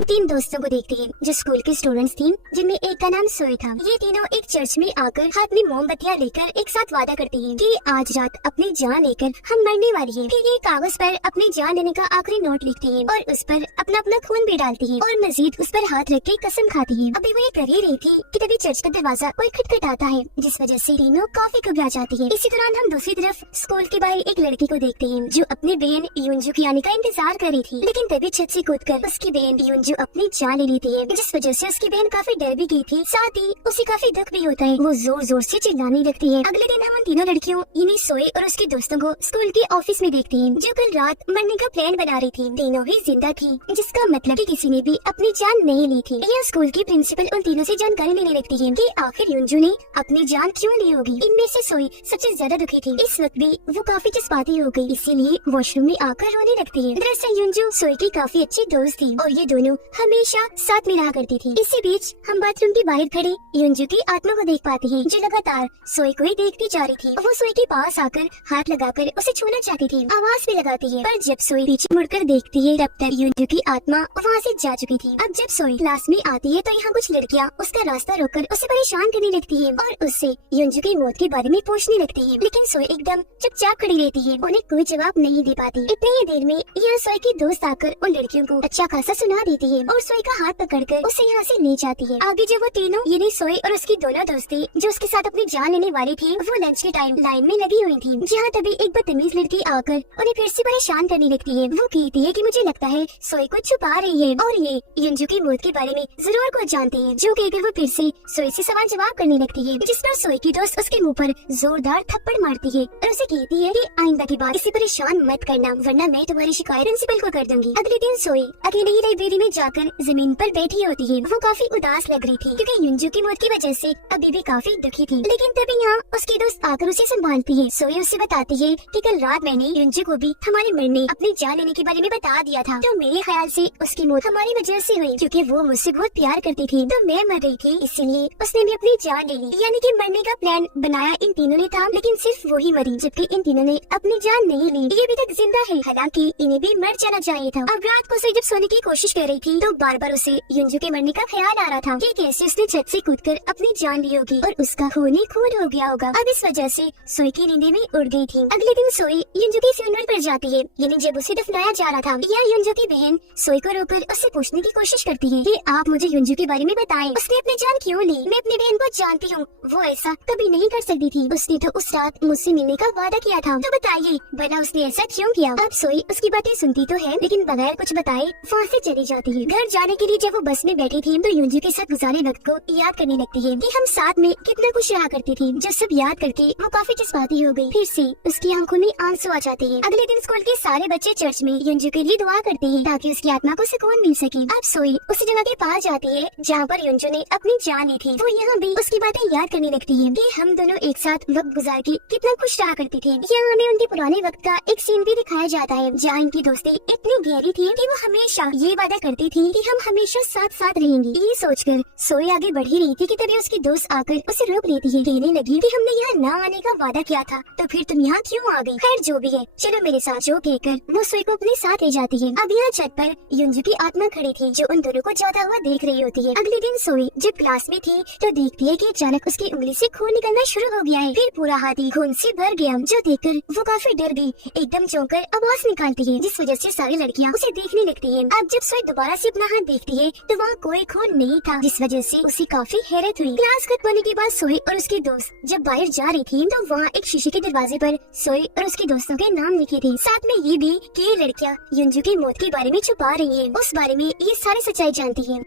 तीन दोस्तों को देखते हैं जो स्कूल के स्टूडेंट्स थी, जिनमें एक का नाम सोए था। ये तीनों एक चर्च में आकर हाथ में मोमबत्तियां लेकर एक साथ वादा करती हैं कि आज रात अपनी जान लेकर हम मरने वाली हैं। फिर ये कागज पर अपनी जान लेने का आखिरी नोट लिखती हैं और उस पर अपना अपना खून भी डालती हैं और मजीद उस पर हाथ रख के कसम खाती हैं। अभी वो ये कर ही रही थी कि तभी चर्च का दरवाजा कोई खटखटाता है, जिस वजह से तीनों काफी घबरा जाती है। इसी दौरान हम दूसरी तरफ स्कूल के बाहर एक लड़की को देखते हैं जो अपनी बहन युंजू की आने का इंतजार कर रही थी, लेकिन तभी छत से कूदकर उसकी बहन युंजू अपनी जान ले लेती है, जिस वजह से उसकी बहन काफी डर भी गई थी। साथ ही उसे काफी दुख भी होता है। वो जोर जोर से चिल्लाने लगती है। अगले दिन हम उन तीनों लड़कियों यानी सोए और उसके दोस्तों को स्कूल के ऑफिस में देखते हैं, जो कल रात मरने का प्लान बना रही थी। तीनों ही जिंदा थी, जिसका मतलब कि किसी ने भी अपनी जान नहीं ली थी। यह स्कूल की प्रिंसिपल उन तीनों से जानकारी लेने लगती है कि आखिर युंजू ने अपनी जान क्यों ली होगी। इनमें से सोए सबसे ज्यादा दुखी थी। इस वक्त भी वो काफी जज्बाती हो गई, इसीलिए वॉशरूम में आकर रोने लगती है। दरअसल युंजू सोए की काफी अच्छी दोस्त थी और ये दोनों हमेशा साथ में रहा करती थी। इसी बीच हम बाथरूम के बाहर खड़े युंजू की आत्मा को देख पाते हैं, जो लगातार सोए को ही देखती जा रही थी। वो सोए के पास आकर हाथ लगाकर उसे छूना चाहती थी, आवाज भी लगाती है, पर जब सोए पीछे मुड़कर देखती है तब तक युंजू की आत्मा वहाँ से जा चुकी थी। अब जब सोए क्लास में आती है तो यहाँ कुछ लड़कियाँ उसका रास्ता रोककर उसे परेशान करने लगती है और उससे युंजू की मौत के बारे में पूछने लगती है, लेकिन सोए एकदम चुपचाप खड़ी रहती है, उन्हें कोई जवाब नहीं दे पाती। इतनी ही देर में यह सोए की दोस्त आकर उन लड़कियों को अच्छा खासा सुना देती है और सोए का हाथ पकड़कर उसे यहाँ से ले जाती है। आगे जब वो तीनों यानी सोए और उसकी दोनों दोस्ती जो उसके साथ अपनी जान लेने वाली थी, वो लंच के टाइम लाइन में लगी हुई थी, जहाँ तभी एक बदतमीज लड़की आकर उन्हें फिर से परेशान करने लगती है। वो कहती है कि मुझे लगता है सोए को छुपा रही है और ये युंजू की मौत के बारे में जरूर कुछ जानती है, जो कहकर वो फिर से सोए से सवाल जवाब करने लगती है, जिस पर सोए की दोस्त उसके मुँह पर जोरदार थप्पड़ मारती है और उसे कहती है कि आइंदा की बात इसे परेशान मत करना, वरना मैं तुम्हारी शिकायत प्रिंसिपल को कर दूंगी। अगले दिन सोए अकेले ही लाइब्रेरी में जाकर जमीन पर बैठी होती है। वो काफी उदास लग रही थी क्योंकि युंजू की मौत की वजह से अभी भी काफी दुखी थी, लेकिन तभी यहाँ उसकी दोस्त आकर उसे संभालती है। सोए उससे बताती है कि कल रात मैंने युंजू को भी हमारे मरने अपनी जान लेने के बारे में बता दिया था, तो मेरे ख्याल से उसकी मौत हमारी वजह से हुई, क्योंकि वो मुझसे बहुत प्यार करती थी, तो मैं मर रही थी इसलिए उसने भी अपनी जान ले ली। यानी कि मरने का प्लान बनाया इन तीनों ने था, लेकिन सिर्फ वो ही मरी, जबकि इन तीनों ने अपनी जान नहीं ली। ये अभी तक जिंदा है, हालांकि इन्हें भी मर जाना चाहिए था। अब रात को सोए जब सोने की कोशिश कर रही थी तो बार बार उसे युंजू के मरने का ख्याल आ रहा था कि कैसे उसने छत से कूदकर अपनी जान ली होगी और उसका खून ही खून हो गया होगा। अब इस वजह से सोए की नींदें भी उड़ गई थी। अगले दिन सोए युंजू की फ्यूनरल पर जाती है, यानी जब उसे दफनाया जा रहा था। यह युंजू की बहन सोए को रोककर उससे पूछने की कोशिश करती है कि आप मुझे युंजू के बारे में बताएं, उसने अपनी जान क्यों ली? मैं अपनी बहन को जानती हूँ, वो ऐसा कभी नहीं कर सकती थी, उसने तो उस रात मुझसे मिलने का वादा किया था, तो बताइए भला उसने ऐसा क्यों किया? अब सोए उसकी बातें सुनती तो है, लेकिन बगैर कुछ बताए वहाँ से चली जाती है। घर जाने के लिए जब वो बस में बैठी थी तो युंजू के साथ गुजारे वक्त को याद करने लगती है कि हम साथ में कितना कुछ रहा करती थी। जो सब याद करके वो काफी जज्बाती हो गई, फिर से उसकी आंखों में आंसू आ जाते हैं। अगले दिन स्कूल के सारे बच्चे चर्च में युंजू के लिए दुआ करते हैं ताकि उसकी आत्मा को सुकून मिल सके। अब सोई उस जगह के पास जाती है जहाँ पर युंजू ने अपनी जान ली थी। वो यहाँ भी उसकी बातें याद करने लगती है कि हम दोनों एक साथ वक्त गुजार के कितना खुश रहा करती थी। यहाँ हमें उनके पुराने वक्त का एक सीन भी दिखाया जाता है जहाँ इनकी दोस्ती इतनी गहरी थी कि वो हमेशा ये वादा करती थी कि हम हमेशा साथ साथ रहेंगे। ये सोचकर सोई आगे बढ़ ही रही थी कि तभी उसकी दोस्त आकर उसे रोक लेती है, कहने लगी कि हमने यहाँ न आने का वादा किया था, तो फिर तुम यहाँ क्यों आ गई? खैर जो भी है, चलो मेरे साथ, जो कहकर वो सोई को अपने साथ ले जाती है। अब यहाँ छत पर युंजू की आत्मा खड़ी थी जो उन दोनों को जाता हुआ देख रही होती है। अगले दिन सोई जब क्लास में थी तो देखती है कि अचानक उसकी उंगली से खून निकलना शुरू हो गया है, फिर पूरा हाथ ही खून से भर गया, जो देखकर वो काफी डर गई, एकदम चौंक कर आवाज निकालती है, जिस वजह से सारी लड़कियाँ उसे देखने लगती है। अब जब सोई दोबारा से अपना हाथ देखती है तो वहाँ कोई खून नहीं था, जिस वजह से उसे काफी हैरत हुई। क्लास खत्म होने के बाद सोई और उसकी दोस्त जब बाहर जा रही थी तो वहाँ एक शीशे के दरवाजे पर सोई और उसके दोस्तों के नाम लिखे थे, साथ में ये भी कि ये लड़कियाँ युंजू की मौत के बारे में छुपा रही हैं, उस बारे में ये सारी सच्चाई जानती है।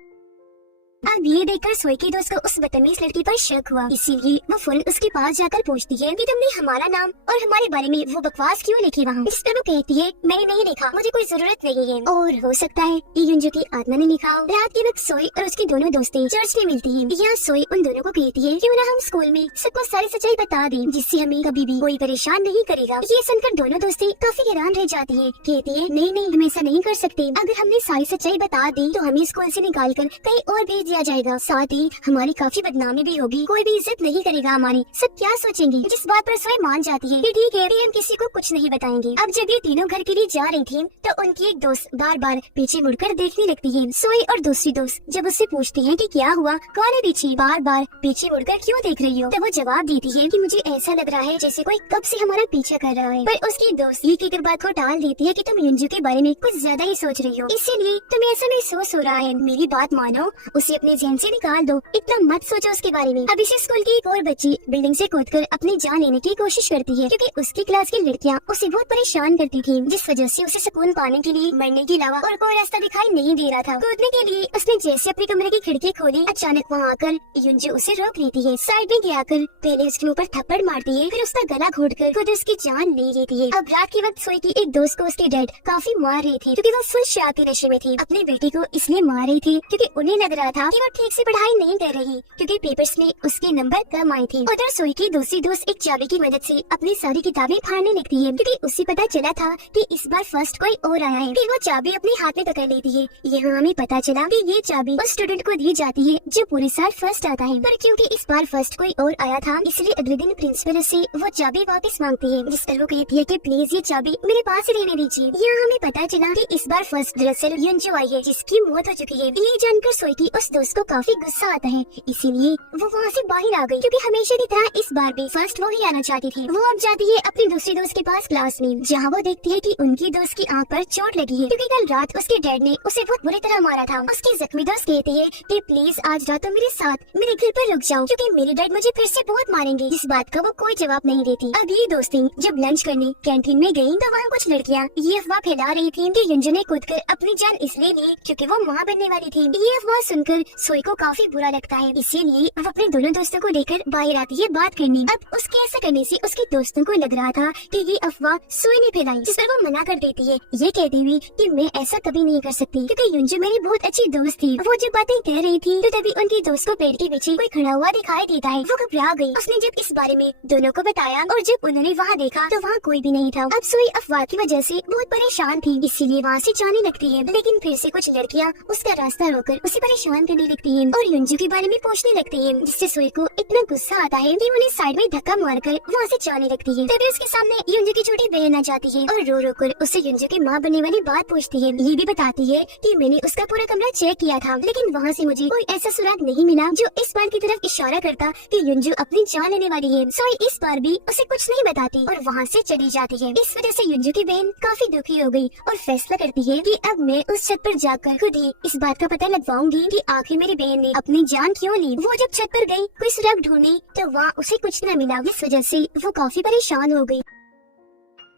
अब ये देखकर सोई की दोस्त को उस बदतमीज लड़की पर शक हुआ, इसीलिए वो फौरन उसके पास जाकर पूछती है कि तुमने हमारा नाम और हमारे बारे में वो बकवास क्यों लिखी वहाँ? इस पर वो कहती है मैंने नहीं लिखा, मुझे कोई जरूरत नहीं है, और हो सकता है ये युंजू की आत्मा ने लिखा हो। रात के वक्त सोई और उसकी दोनों दोस्तें चर्च में मिलती हैं। यहाँ सोई उन दोनों को कहती है क्यों ना हम स्कूल में सबको सारी सच्चाई बता दें, जिससे हमें कभी भी कोई परेशान नहीं करेगा। ये सुनकर दोनों दोस्तें काफी हैरान रह जाती है, कहती है नहीं नहीं, हम ऐसा नहीं कर सकते, अगर हमने सारी सच्चाई बता दी तो हमें स्कूल से निकाल कर कहीं और भेज दिया जाएगा, साथ ही हमारी काफी बदनामी भी होगी, कोई भी इज्जत नहीं करेगा हमारी, सब क्या सोचेंगे। जिस बात पर सोई मान जाती है कि ठीक है हम किसी को कुछ नहीं बताएंगे। अब जब ये तीनों घर के लिए जा रही थी तो उनकी एक दोस्त बार बार पीछे मुड़कर देखने लगती है। सोई और दूसरी दोस्त जब उससे पूछती है कि क्या हुआ, कौन है पीछे, बार बार पीछे मुड़कर क्यों देख रही हो, तो वो जवाब देती है कि मुझे ऐसा लग रहा है जैसे कोई कब से हमारा पीछा कर रहा है। पर उसकी दोस्त ये कहकर बात को टाल देती है कि तुम युंजू के बारे में कुछ ज्यादा ही सोच रही हो, इसीलिए तुम्हें ऐसा महसूस हो रहा है। मेरी बात मानो, उसे अपने ज़हन से निकाल दो, इतना मत सोचो उसके बारे में। अभी से स्कूल की एक और बच्ची बिल्डिंग से कूदकर अपनी जान लेने की कोशिश करती है क्योंकि उसकी क्लास की लड़कियां उसे बहुत परेशान करती थी, जिस वजह से उसे सुकून पाने के लिए मरने के अलावा और कोई रास्ता दिखाई नहीं दे रहा था। कूदने के लिए उसने जैसे अपने कमरे की खिड़की खोली, अचानक वहाँ आकर युंजू उसे रोक लेती है। साइड में गिराकर पहले उसके ऊपर थप्पड़ मारती है, फिर उसका गला घोटकर खुद उसकी जान ले लेती है। अब रात के वक्त सोई की एक दोस्त को उसके डैड काफी मार रही थी क्योंकि वो फुल शराबी नशे में थी। अपनी बेटी को इसलिए मार रही थी क्योंकि उन्हें लग रहा था कि वो ठीक से पढ़ाई नहीं कर रही क्योंकि पेपर्स में उसके नंबर कम आए थे। उधर सोई की दूसरी दोस्त एक चाबी की मदद से अपनी सारी किताबें फाड़ने लगती है क्योंकि उसे पता चला था कि इस बार फर्स्ट कोई और आया है। फिर वो चाबी अपने हाथ में पकड़ लेती है। यहाँ हमें पता चला कि ये चाबी उस स्टूडेंट को दी जाती है जो पूरे साल फर्स्ट आता है, पर क्योंकि इस बार फर्स्ट कोई और आया था इसलिए अगले दिन प्रिंसिपल से वो चाबी वापस मांगती है, जिस पर वो कहती है कि प्लीज ये चाबी मेरे पास ही रहने दीजिए। यहाँ हमें पता चला कि इस बार फर्स्ट दरअसल युंजू आई है जिसकी मौत हो चुकी है। ये जानकर सोई की उस दोस्त को काफी गुस्सा आता है, इसीलिए वो वहाँ से बाहर आ गई क्योंकि हमेशा की तरह इस बार भी फर्स्ट वो ही आना चाहती थी। वो अब जाती है अपनी दूसरी दोस्त के पास क्लास में, जहाँ वो देखती है कि उनकी दोस्त की आंख पर चोट लगी है क्योंकि कल रात उसके डैड ने उसे बहुत बुरी तरह मारा था। उसकी जख्मी दोस्त कहती है कि प्लीज आज रात मेरे साथ मेरे घर पर रुक जाओ क्योंकि मेरे डैड मुझे फिर से बहुत मारेंगे। इस बात का वो कोई जवाब नहीं देती। अब ये दोस्ती जब लंच करने कैंटीन में गयी तो वहाँ कुछ लड़कियाँ ये अफवाह फैला रही थी कि युंजू ने कूदकर अपनी जान इसलिए ली क्योंकि वो माँ बनने वाली थी। ये अफवाह सुनकर सोई को काफी बुरा लगता है, इसीलिए वो अपने दोनों दोस्तों को लेकर बाहर आती है बात करने। अब उसके ऐसा करने से उसके दोस्तों को लग रहा था कि ये अफवाह सोई ने फैलाई, जिस पर वो मना कर देती है, ये कहती हुई कि मैं ऐसा कभी नहीं कर सकती क्योंकि युंजू मेरी बहुत अच्छी दोस्त थी। वो जब बातें कह रही थी तो तभी उनकी दोस्त को पेड़ के पीछे कोई खड़ा हुआ दिखाई देता है। वो घबरा गई। उसने जब इस बारे में दोनों को बताया और जब उन्होंने वहाँ देखा तो वहाँ कोई भी नहीं था। अब सोई अफवाह की वजह से बहुत परेशान थी, इसीलिए वहाँ से जाने लगती है, लेकिन फिर से कुछ लड़कियाँ उसका रास्ता रोककर उसे परेशान करने लगती है और युंजू के बारे में पूछने लगती है, जिससे सोई को इतना गुस्सा आता है कि उन्हें साइड में धक्का मारकर वहाँ से जाने लगती है। तभी उसके सामने युंजू की छोटी बहन आ जाती है और रो रो कर उससे युंजू की माँ बनने वाली बात पूछती है। ये भी बताती है कि मैंने उसका पूरा कमरा चेक किया था लेकिन वहाँ से मुझे कोई ऐसा सुराग नहीं मिला जो इस बार की तरफ इशारा करता कि युंजू अपनी जान लेने वाली है। सोई इस बार भी उसे कुछ नहीं बताती और वहाँ से चली जाती है। इस वजह से युंजू की बहन काफी दुखी हो गई और फैसला करती है कि अब मैं उस छत पर जाकर खुद ही इस बात का पता लगवाऊंगी कि आखिर मेरी बहन ने अपनी जान क्यों ली। वो जब छत पर गई कोई सुराग ढूंढने तो वहाँ उसे कुछ न मिला, जिस वजह से वो काफी परेशान हो गई।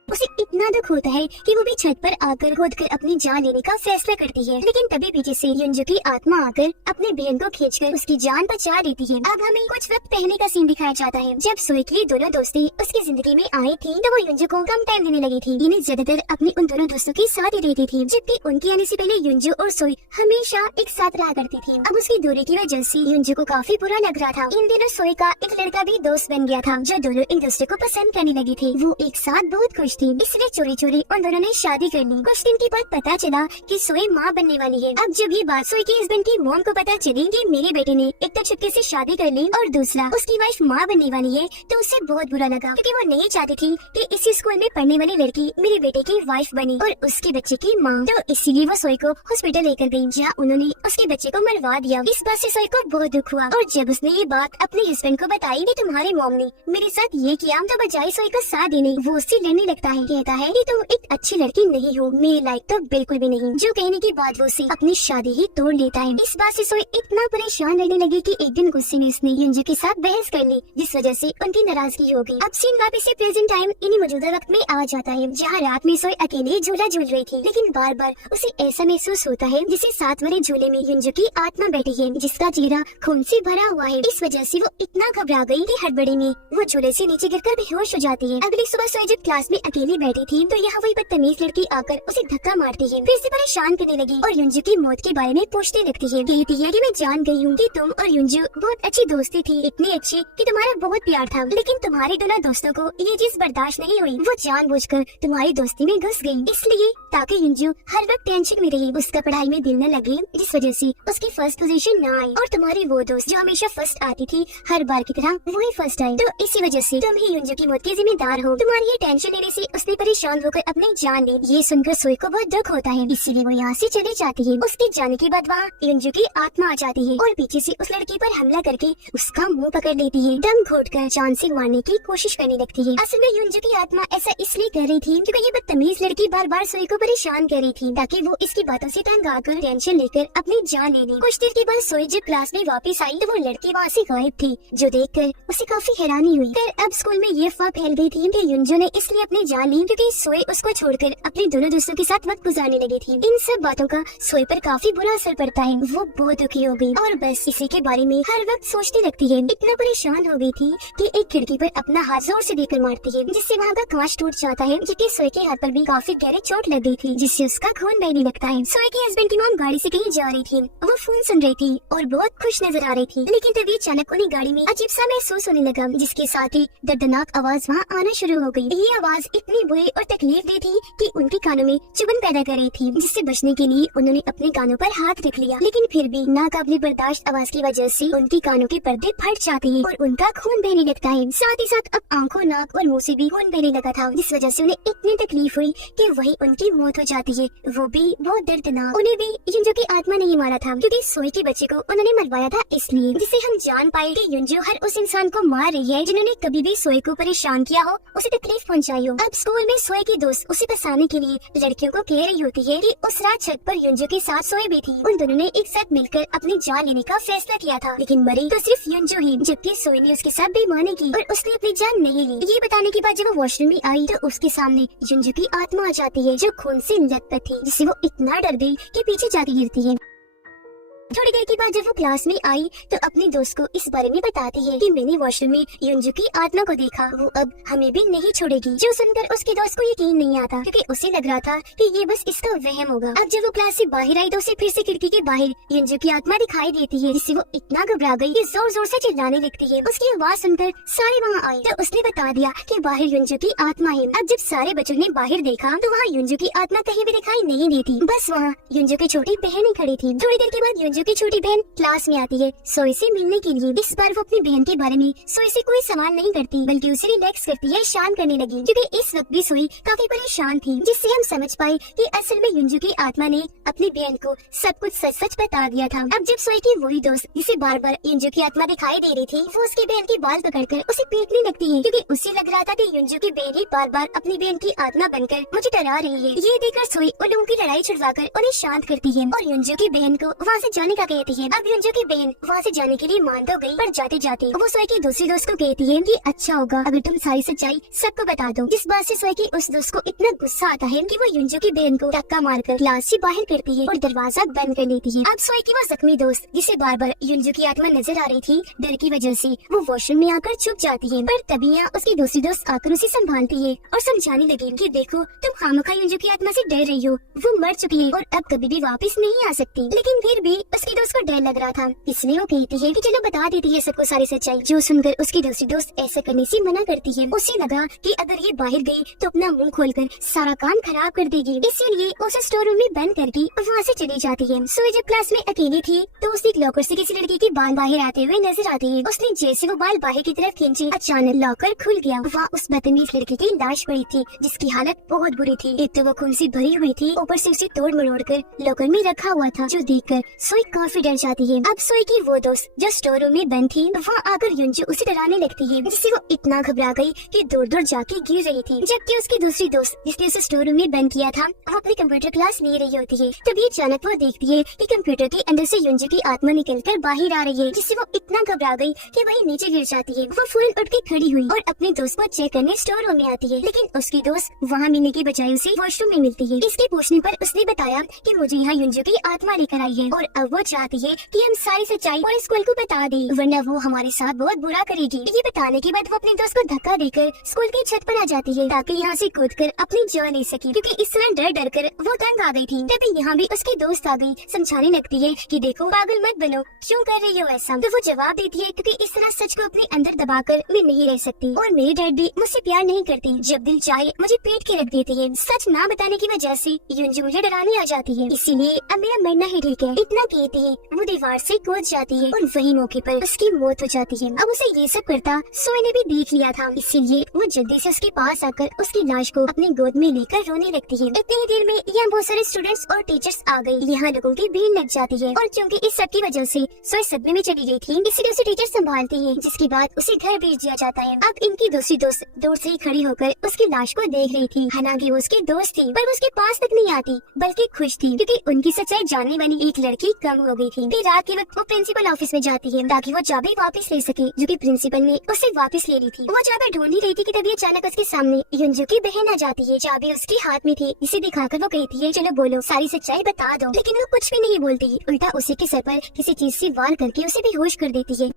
उसे इतना दुख होता है कि वो भी छत पर आकर खोदकर अपनी जान लेने का फैसला करती है, लेकिन तभी पीछे से युंजू की आत्मा आकर अपने बहन को खींचकर उसकी जान बचा लेती है। अब हमें कुछ वक्त पहले का सीन दिखाया जाता है जब सोई की दोनों दोस्ती उसकी जिंदगी में आई थी तो वो युंजू को कम टाइम देने लगी थी। इन्हें ज्यादातर अपनी उन दोनों दोस्तों के साथ ही रहती थी, जबकि उनके आने से पहले युंजू और सोई हमेशा एक साथ रहा करती थी। अब उसकी दूरी की वजह से युंजू को काफी बुरा लग रहा था। इन दिनों सोई का एक लड़का भी दोस्त बन गया था जो दोनों एक दूसरे को पसंद करने लगी थी। वो एक साथ बहुत खुश थी, इसलिए चोरी चोरी उन दोनों ने शादी कर ली। कुछ दिन के बाद पता चला कि सोई माँ बनने वाली है। अब जब ये बात सोई के हस्बैंड की मॉम को पता चली कि मेरे बेटे ने एक तो चुपके से शादी कर ली और दूसरा उसकी वाइफ माँ बनने वाली है, तो उसे बहुत बुरा लगा क्योंकि वो नहीं चाहती थी कि इसी स्कूल में पढ़ने वाली लड़की मेरे बेटे की वाइफ बनी और उसके बच्चे की माँ। तो इसीलिए वो सोई को हॉस्पिटल लेकर गयी, जहाँ उन्होंने उसके बच्चे को मरवा दिया। इस बात से सोई को बहुत दुख हुआ और जब उसने ये बात अपने हस्बैंड को बताई कि तुम्हारी मॉम ने मेरे साथ ये किया, तो बजाय सोई को साथ देने वो उससे लड़ने लगता है। कहता है कि तुम एक अच्छी लड़की नहीं हो, मेरे लायक तो बिल्कुल भी नहीं। जो कहने के बाद वो उसे अपनी शादी ही तोड़ लेता है। इस बात से सोई इतना परेशान रहने लगी कि एक दिन गुस्से में उसने युंजू के साथ बहस कर ली, जिस वजह से उनकी नाराजगी हो गई। अब सीन वापस से प्रेजेंट टाइम इन्हीं मौजूदा वक्त में आ जाता है, जहाँ रात में सोई अकेले झूला झूल रही थी, लेकिन बार बार उसे ऐसा महसूस होता है जैसे साथ वाले झूले में युंजू की आत्मा बैठी है, जिसका चेहरा खून से भरा हुआ है। इस वजह से वो इतना घबरा गई कि हड़बड़ी में वो झूले से नीचे गिरकर बेहोश हो जाती है। अगली सुबह सोई जब क्लास में अकेली बैठी थी तो यहाँ वही बदतमीज लड़की आकर उसे धक्का मारती है, फिर से परेशान करने लगी और युंजू की मौत के बारे में पूछने लगती है। कहती है कि मैं जान गई हूँ कि तुम और युंजू बहुत अच्छी दोस्ती थी, इतनी अच्छी कि तुम्हारा बहुत प्यार था, लेकिन तुम्हारे दोनों दोस्तों को ये चीज बर्दाश्त नहीं हुई। वो जानबूझकर तुम्हारी दोस्ती में घुस गयी, इसलिए ताकि युंजू हर वक्त टेंशन में रही, उसका पढ़ाई में दिल न लगे, जिस वजह से उसकी फर्स्ट पोजीशन न आई और तुम्हारी वो दोस्त जो हमेशा फर्स्ट आती थी हर बार की तरह वही फर्स्ट आई, तो इसी वजह से तुम ही युंजू की मौत के जिम्मेदार हो। तुम्हारी ये टेंशन लेने से उसने परेशान होकर अपनी जान ली। ये सुनकर सोई को बहुत दुख होता है, इसीलिए वो यहाँ से चली जाती है। उसके जाने के बाद वहाँ युंजू की आत्मा आ जाती है और पीछे से उस लड़की पर हमला करके उसका मुंह पकड़ लेती है, दम घोटकर जान से मारने की कोशिश करने लगती है। असल में युंजू की आत्मा ऐसा इसलिए कर रही थी क्योंकि ये बदतमीज लड़की बार बार सोई को परेशान कर रही थी, ताकि वो इसकी बातों से तंग आकर टेंशन लेकर अपनी जान ले ले। कुछ देर के बाद सोई जब क्लास में वापस आई तो वो लड़की वहाँ से गायब थी, जो देखकर उसे काफी हैरानी हुई। फिर अब स्कूल में ये अफवाह फैल गई थी कि युंजू ने इसलिए अपनी जान ली क्योंकि सोई उसको छोड़कर अपने दोनों दोस्तों के साथ वक्त गुजारने लगी थी। इन सब बातों का सोई पर काफी बुरा असर पड़ता है, वो बहुत दुखी हो गई और बस इसी के बारे में हर वक्त सोचती लगती है। इतना परेशान हो गई थी कि एक खिड़की पर अपना हाथ जोर से देकर मारती है, जिससे वहाँ का कांच टूट जाता है, जबकि सोई के हाथ पर भी काफी गहरी चोट लग गई थी, जिससे उसका खून बहने लगता है। सोई के हस्बैंड की मॉम गाड़ी से कहीं जा रही थी, वो फोन सुन रही थी और बहुत खुश नजर आ रही थी, लेकिन तभी अचानक उन्हें गाड़ी में अजीब सा महसूस होने लगा, जिसके साथ ही दर्दनाक आवाज वहाँ आना शुरू हो गई। ये आवाज इतनी बुरी और तकलीफ दी थी कि उनके कानों में चुभन पैदा कर रही थी, जिससे बचने के लिए उन्होंने अपने कानों पर हाथ रख लिया, लेकिन फिर भी नाकाबिले बर्दाश्त आवाज की वजह से उनके कानों के पर्दे फट जाते हैं और उनका खून बहने लगता है। साथ ही साथ अब आंखों, नाक और मुंह से भी खून बहने लगा था, जिस वजह से उन्हें इतनी तकलीफ हुई कि वही उनकी मौत हो जाती है, वो भी बहुत दर्दनाक। उन्हें भी युंजू की आत्मा नहीं मारा था क्योंकि सोई के बच्चे को उन्होंने मरवाया था, इसलिए जिससे हम जान पाए कि युंजू हर उस इंसान को मार रही है जिन्होंने कभी भी सोई को परेशान किया हो, उसे तकलीफ पहुंचाई हो। अब स्कूल में सोई की दोस्त उसे फंसाने के लिए लड़कियों को कह रही होती है कि उस रात छत पर युंजू के साथ सोई भी थी, उन दोनों ने एक साथ मिलकर अपनी जान लेने का फैसला किया था, लेकिन मरी तो सिर्फ युंजू ही, जबकि सोई ने उसके साथ बेईमानी की और उसने अपनी जान नहीं ली। ये बताने के बाद जब वो वॉशरूम में आई तो उसके सामने युंजू की आत्मा आ जाती है, जो खून से लथपथ थी, जिससे वो इतना डर गई कि पीछे जाके गिरती है। थोड़ी देर के बाद जब वो क्लास में आई तो अपने दोस्त को इस बारे में बताती है कि मैंने वॉशरूम में युंजू की आत्मा को देखा, वो अब हमें भी नहीं छोड़ेगी। जो सुनकर उसके दोस्त को यकीन नहीं आता क्योंकि उसे लग रहा था कि ये बस इसका वहम होगा। अब जब वो क्लास से बाहर आई तो उसे फिर से खिड़की के बाहर युंजू की आत्मा दिखाई देती है, जिससे वो इतना घबरा गई कि जोर जोर से चिल्लाने लगती है। उसकी आवाज सुनकर सारे वहाँ आए तो उसने बता दिया कि बाहर युंजू की आत्मा है। अब जब सारे बच्चों ने बाहर देखा तो वहाँ युंजू की आत्मा कहीं भी दिखाई नहीं देती, बस वहाँ युंजू की छोटी बहन ही खड़ी थी। थोड़ी देर के बाद युंजू की छोटी बहन क्लास में आती है सोई से मिलने के लिए। इस बार वो अपनी बहन के बारे में सोई से कोई सवाल नहीं करती, बल्कि उसे रिलैक्स करती है, शांत करने लगी, क्योंकि इस वक्त भी सोई काफी परेशान थी, जिससे हम समझ पाए कि असल में युंजू की आत्मा ने अपनी बहन को सब कुछ सच सच बता दिया था। अब जब सोई की वही दोस्त जिसे बार बार युंजू की आत्मा दिखाई दे रही थी, वो उसकी बहन के बाल पकड़कर उसे पीटने लगती है, क्योंकि उसे लग रहा था कि युंजू की बहन ही बार बार अपनी बहन की आत्मा बनकर मुझे डरा रही है। ये देखकर सोई उन लोगों की लड़ाई छुड़वाकर उन्हें शांत करती है और युंजू की बहन को वहाँ से जाने का कहती है। अब युंजू की बहन वहाँ से जाने के लिए मान तो गई, पर जाते जाते वो सोई की दूसरी दोस्त को कहती है कि अच्छा होगा अगर तुम सारी सच्चाई सबको बता दो। जिस बात से सोई की उस दोस्त को इतना गुस्सा आता है कि वो युंजू की बहन को धक्का मारकर क्लास से बाहर करती है और दरवाजा बंद कर लेती है। अब सोई की वो जख्मी दोस्त जिसे बार बार युंजू की आत्मा नजर आ रही थी, डर की वजह से वो वॉशरूम में आकर चुप जाती है, पर तभी यहाँ उसकी दूसरी दोस्त आकर उसे संभालती है और समझाने लगी कि देखो तुम खामखा युंजू की आत्मा से डर रही हो, वो मर चुकी है और अब कभी भी वापस नहीं आ सकती। लेकिन फिर भी उसकी दोस्त को डर लग रहा था, इसलिए वो कहती है कि चलो बता देती है सबको सारी सच्चाई। जो सुनकर उसकी दूसरी दोस्त ऐसा करने से मना करती है। उसे लगा कि अगर ये बाहर गई तो अपना मुंह खोलकर सारा काम खराब कर देगी, इसीलिए उसे स्टोर रूम में बंद करके वहाँ से चली जाती है। सोई जब क्लास में अकेली थी तो उसे एक लॉकर से किसी लड़की के बाल बाहर आते हुए नजर आते हैं। उसने जैसे वो बाल बाहर की तरफ खींचे, अचानक लॉकर खुल गया। वहाँ उस बदतमीज लड़की की लाश पड़ी थी, जिसकी हालत बहुत बुरी थी। एक तो वो खून से भरी हुई थी, ऊपर से उसे तोड़ मरोड़ कर लॉकर में रखा हुआ था, जो देखकर सोई काफी डर जाती है। अब सोई की वो दोस्त जो स्टोर रूम में बंद थी, वहाँ आकर युंजू उसे डराने लगती है, जिससे वो इतना घबरा गई कि दूर दूर जाके गिर रही थी। जबकि उसकी दूसरी दोस्त जिसने उसे स्टोर रूम में बंद किया था, वो अपनी कंप्यूटर क्लास ले रही होती है। तभी अचानक वो देखती है कि कंप्यूटर के अंदर से युंजू की आत्मा निकलकर बाहर आ रही है, जिससे वो इतना घबरा गई कि वही नीचे गिर जाती है। वो फौरन उठ के खड़ी हुई और अपने दोस्त को चेक करने स्टोर रूम में आती है, लेकिन उसकी दोस्त वहाँ मिलने की बजाय उसे वॉशरूम में मिलती है। इसके पूछने पर उसने बताया कि मुझे यहाँ युंजू की आत्मा लेकर आई है और अब वो चाहती है कि हम सारी सच्चाई पूरे स्कूल को बता दें, वरना वो हमारे साथ बहुत बुरा करेगी। ये बताने के बाद वो अपने दोस्त को धक्का देकर स्कूल की छत पर आ जाती है ताकि यहाँ से कूदकर अपनी जान ले सके, क्योंकि इस तरह डर डर कर वो तंग आ गई थी। तभी यहाँ भी उसकी दोस्त आ गई, समझाने लगती है कि देखो पागल मत बनो, क्यों कर रही हो ऐसा। तो वो जवाब देती है क्योंकि इस तरह सच को अपने अंदर दबाकर मैं नहीं रह सकती और मेरी डैड भी मुझसे प्यार नहीं करती, जब दिल चाहे मुझे पीट के रख देती है। सच ना बताने की वजह से युंजू मुझे डराने आ जाती है, इसीलिए अब मेरा मरना ही ठीक है। इतना कहते ही वो दीवार से कूद जाती है और वही मौके पर उसकी मौत हो जाती है। अब उसे ये सब करता सोए ने भी देख लिया था, इसीलिए वो जल्दी से उसके पास आकर उसकी लाश को अपनी गोद में लेकर रोने लगती है। इतनी ही देर में यहाँ बहुत सारे स्टूडेंट्स और टीचर्स आ गए, यहाँ लोगों की भीड़ लग जाती है और क्योंकि इस सब की वजह से सोए सदमे में चली गई थी, इसीलिए उसे टीचर संभालती है, जिसके बाद उसे घर भेज दिया जाता है। अब इनकी दूसरी दोस्त दूर से ही खड़ी होकर उसकी लाश को देख रही थी। हालांकि वो उसकी दोस्त थी पर वो उसके पास तक नहीं आती, बल्कि खुश थी क्योंकि उनकी सच्चाई जानने वाली एक लड़की कम हो गई थी। फिर रात के वक्त वो प्रिंसिपल ऑफिस में जाती है ताकि वो चाबी वापस ले सके, जो कि प्रिंसिपल ने उससे वापस ले ली थी। वो चाबी ढूंढ ही रही थी कि तभी अचानक उसके सामने युंजू की बहन आ जाती है। चाबी उसके हाथ में थी, इसे दिखाकर वो कहती है चलो बोलो, सारी सच्चाई बता दो, लेकिन वो कुछ भी नहीं बोलती, उल्टा उसी के सर पर किसी चीज से वार करके उसे बेहोश कर देती है।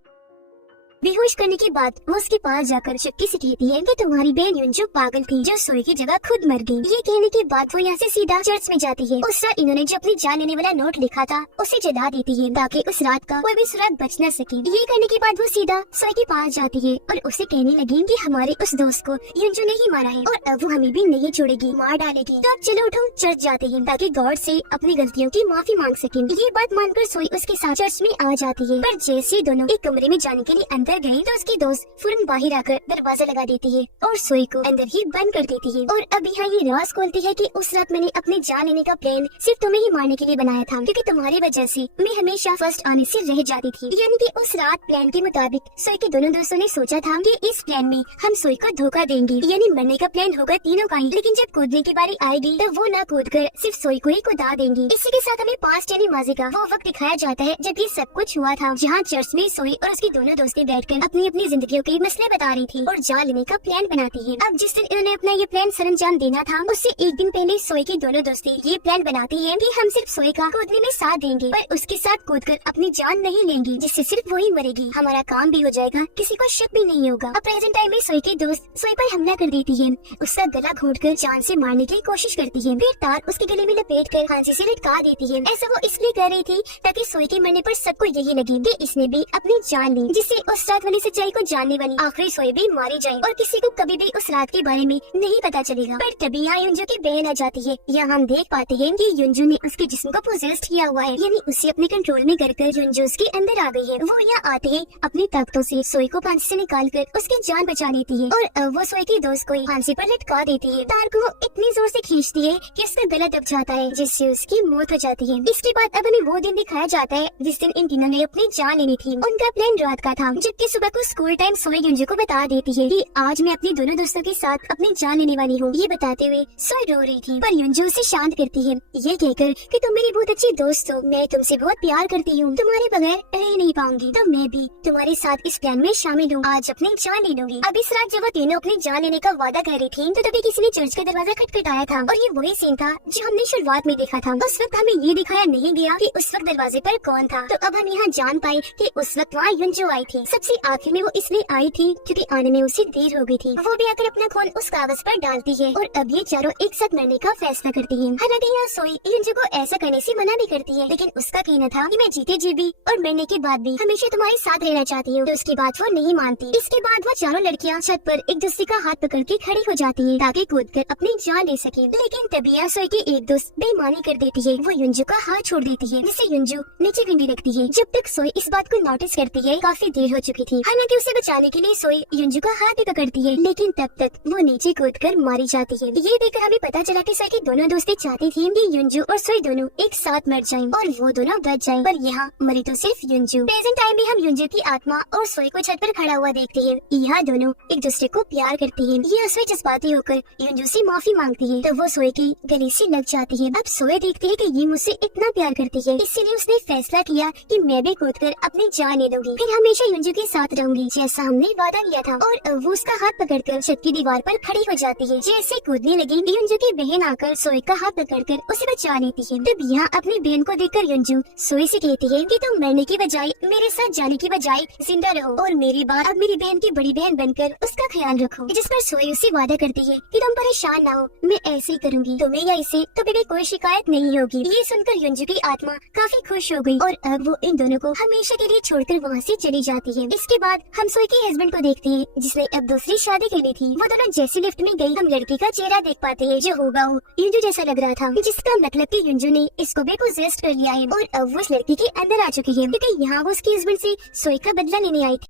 बेहोश करने के बाद वो उसके पास जाकर चुपके से कहती है कि तुम्हारी बहन युंजू पागल थी जो सोए की जगह खुद मर गई। ये कहने के बाद वो यहाँ से सीधा चर्च में जाती है। उस रात इन्होंने जो अपनी जान लेने वाला नोट लिखा था उसे जला देती है ताकि उस रात का कोई भी सुराग बच न सके। ये करने के बाद वो सीधा सोए के पास जाती है और उसे कहने लगी कि हमारे उस दोस्त को युंजू ने ही मारा है और अब वो हमें भी नहीं छोड़ेगी, मार डालेगी। तो अब चलो उठो, चर्च जाते हैं ताकि गॉड से अपनी गलतियों की माफी मांग सके। ये बात मानकर सोई उसके साथ चर्च में आ जाती है, पर जैसे दोनों एक कमरे में जाने के लिए अंदर गए तो उसकी दोस्त फौरन बाहर आकर दरवाजा लगा देती है और सोई को अंदर ही बंद कर देती है। और अब यहाँ ये राज खोलती है कि उस रात मैंने अपनी जान लेने का प्लान सिर्फ तुम्हें ही मारने के लिए बनाया था, क्योंकि तुम्हारी वजह से मैं हमेशा फर्स्ट आने से रह जाती थी। यानी कि उस रात प्लान के मुताबिक सोई के दोनों दोस्तों ने सोचा था कि इस प्लान में हम सोई को धोखा देंगे, यानी मरने का प्लान होगा तीनों का ही, लेकिन जब कूदने की बारी आएगी तो वो ना कूद कर सिर्फ सोई को ही कुदा देंगे। इसी के साथ हमें पास्ट यानी माजी का वो वक्त दिखाया जाता है जब ये सब कुछ हुआ था, जहाँ चर्च में सोई और उसकी दोनों दोस्तें बैठकर अपनी अपनी जिंदगियों के मसले बता रही थी और जान लेने का प्लान बनाती है। अब जिस दिन इन्होंने अपना ये प्लान सरंजाम देना था उससे एक दिन पहले सोई की दोनों दोस्तें ये प्लान बनाती है कि हम सिर्फ सोई का कूदने में साथ देंगे, पर उसके साथ कूदकर अपनी जान नहीं लेंगे, जिससे सिर्फ वही मरेगी, हमारा काम भी हो जाएगा, किसी को शक भी नहीं होगा। अब प्रेजेंट टाइम में सोई की दोस्त सोई पर हमला कर देती है, उसका गला घोंटकर जान से मारने की कोशिश करती है, फिर तार उसके गले में लपेट कर फांसी से लटका देती है। ऐसा वो इसलिए कर रही थी ताकि सोई के मरने पर सबको यही लगे कि इसने भी अपनी जान ली, जिससे उस रात वाली सच्चाई को जानने वाली आखिरी सोई भी मारी जाए और किसी को कभी भी उस रात के बारे में नहीं पता चलेगा। पर तभी यहाँ युंजू की बहन आ जाती है। यहाँ हम देख पाते हैं कि युंजू ने उसके जिस्म को पोजेस्ड किया हुआ है, यानी उसे अपने कंट्रोल में कर युंजू उसके अंदर आ गई है। वो यहाँ आते ही अपनी ताकतों से सोई को फांसी से निकाल कर उसकी जान बचा लेती है और अब वो सोई की दोस्त को फांसी पर लटका देती है। तार को वो इतनी जोर से खींचती है कि उसका गला दब जाता है, जिससे उसकी मौत हो जाती है। इसके बाद अब हमें वो दिन दिखाया जाता है जिस दिन इन तीनों ने अपनी जान लेनी थी। उनका प्लान रात का था, जबकि सुबह को स्कूल टाइम सोई युंजू को बता देती है कि आज मैं अपनी दोनों दोस्तों के साथ अपनी जान लेने वाली हूँ। ये बताते हुए सोई रो रही थी, पर युंजू उसे शांत करती है ये कहकर कि तुम मेरी बहुत अच्छी दोस्त हो, मैं तुमसे बहुत प्यार करती हूँ, तुम्हारे बगैर रह नहीं पाऊंगी, तो मैं भी तुम्हारे साथ इस प्लान में शामिल हूँ, आज अपनी जान ले लूंगी। अब इस रात जब वो तीनों अपनी जान लेने का वादा कर रही थी तो तभी किसी ने चर्च का दरवाजा खटखटाया था और ये वही सीन था जो हमने शुरुआत में देखा था। उस वक्त हमें ये दिखाया नहीं गया कि उस वक्त दरवाजे पर कौन था, तो अब हम यहाँ जान पाए कि उस वक्त वहाँ युंजू आई थी। सबसे आखिर में वो इसलिए आई थी क्योंकि आने में उसे देर हो गई थी। वो भी आकर अपना खून उस कागज पर डालती है और अब ये चारों एक साथ मरने का फैसला करती है। हालांकि यहाँ सोई युंजू को ऐसा करने से मना भी करती है, लेकिन उसका कहना था कि मैं जीते जी भी और मरने के बाद भी हमेशा तुम्हारे साथ रहना चाहती हूँ, तो उसकी बात वो नहीं मानती। इसके बाद वो चारों लड़कियाँ छत पर एक दूसरे का हाथ पकड़ के खड़ी हो जाती है ताकि कूदकर अपनी जान ले सके, लेकिन तभी यहाँ सोई की एक दोस्त बेईमानी कर देती है, वो युंजू का हाथ छोड़ देती है, जिससे युंजू नीचे गिरने लगती है। जब तक सोई इस बात को नोटिस करती है काफी देर हो चुकी थी। हालांकि उसे बचाने के लिए सोई युंजू का हाथ भी पकड़ती है, लेकिन तब तक वो नीचे कूदकर मारी जाती है। ये देखकर हमें पता चला कि सोई की दोनों दोस्तें चाहती थी कि युंजू और सोई दोनों एक साथ मर जाएं और वो दोनों बच जाएं, पर यहाँ मरी तो सिर्फ युंजू। प्रेजेंट टाइम में हम युंजू की आत्मा और सोई को छत पर खड़ा हुआ देखते हैं। यहाँ दोनों एक दूसरे को प्यार करती है। ये सोई जज्बाती होकर युंजू से माफी मांगती है तो वो सोई की गले से लग जाती है। अब सोई देखती है कि ये मुझसे इतना प्यार करती है, इसीलिए उसने फैसला किया कि मैं भी कूदकर अपनी जान ले लूंगी, फिर हमेशा युंजू के साथ रहूंगी जैसा हमने वादा किया था। और वो उसका हाथ पकड़कर छत की दीवार पर खड़ी हो जाती है। जैसे कूदने लगी, युंजू की बहन आकर सोए का हाथ पकड़कर उसे बचा लेती है। तब यहाँ अपनी बहन को देखकर युंजू सोए से कहती है कि तुम मरने की बजाय मेरे साथ जाने की बजाय जिंदा रहो और मेरी बात अब मेरी बहन की बड़ी बहन बनकर उसका ख्याल रखो। जिस पर सोए उससे वादा करती है कि तुम परेशान ना हो, मैं ऐसे ही करूंगी, तुम्हें या इसे कभी भी कोई शिकायत नहीं होगी। ये सुनकर युंजू की आत्मा काफी खुश हो गई और अब वो इन दोनों को हमेशा के लिए छोड़कर वहाँ से चली जाती है। इसके बाद हम सोए के हस्बैंड को देखते हैं जिसने अब दूसरी शादी करनी थी। वो दोनों जैसे लिफ्ट में गई, हम लड़की का चेहरा देख पाते हैं जो होगा वो युंजू जैसा लग रहा था, जिसका मतलब कि युंजू ने इसको भी पोजेस्ट कर लिया है और अब वो उस लड़की के अंदर आ चुकी है क्योंकि यहाँ वो उसके हस्बैंड से सोए का बदला लेने आई थी।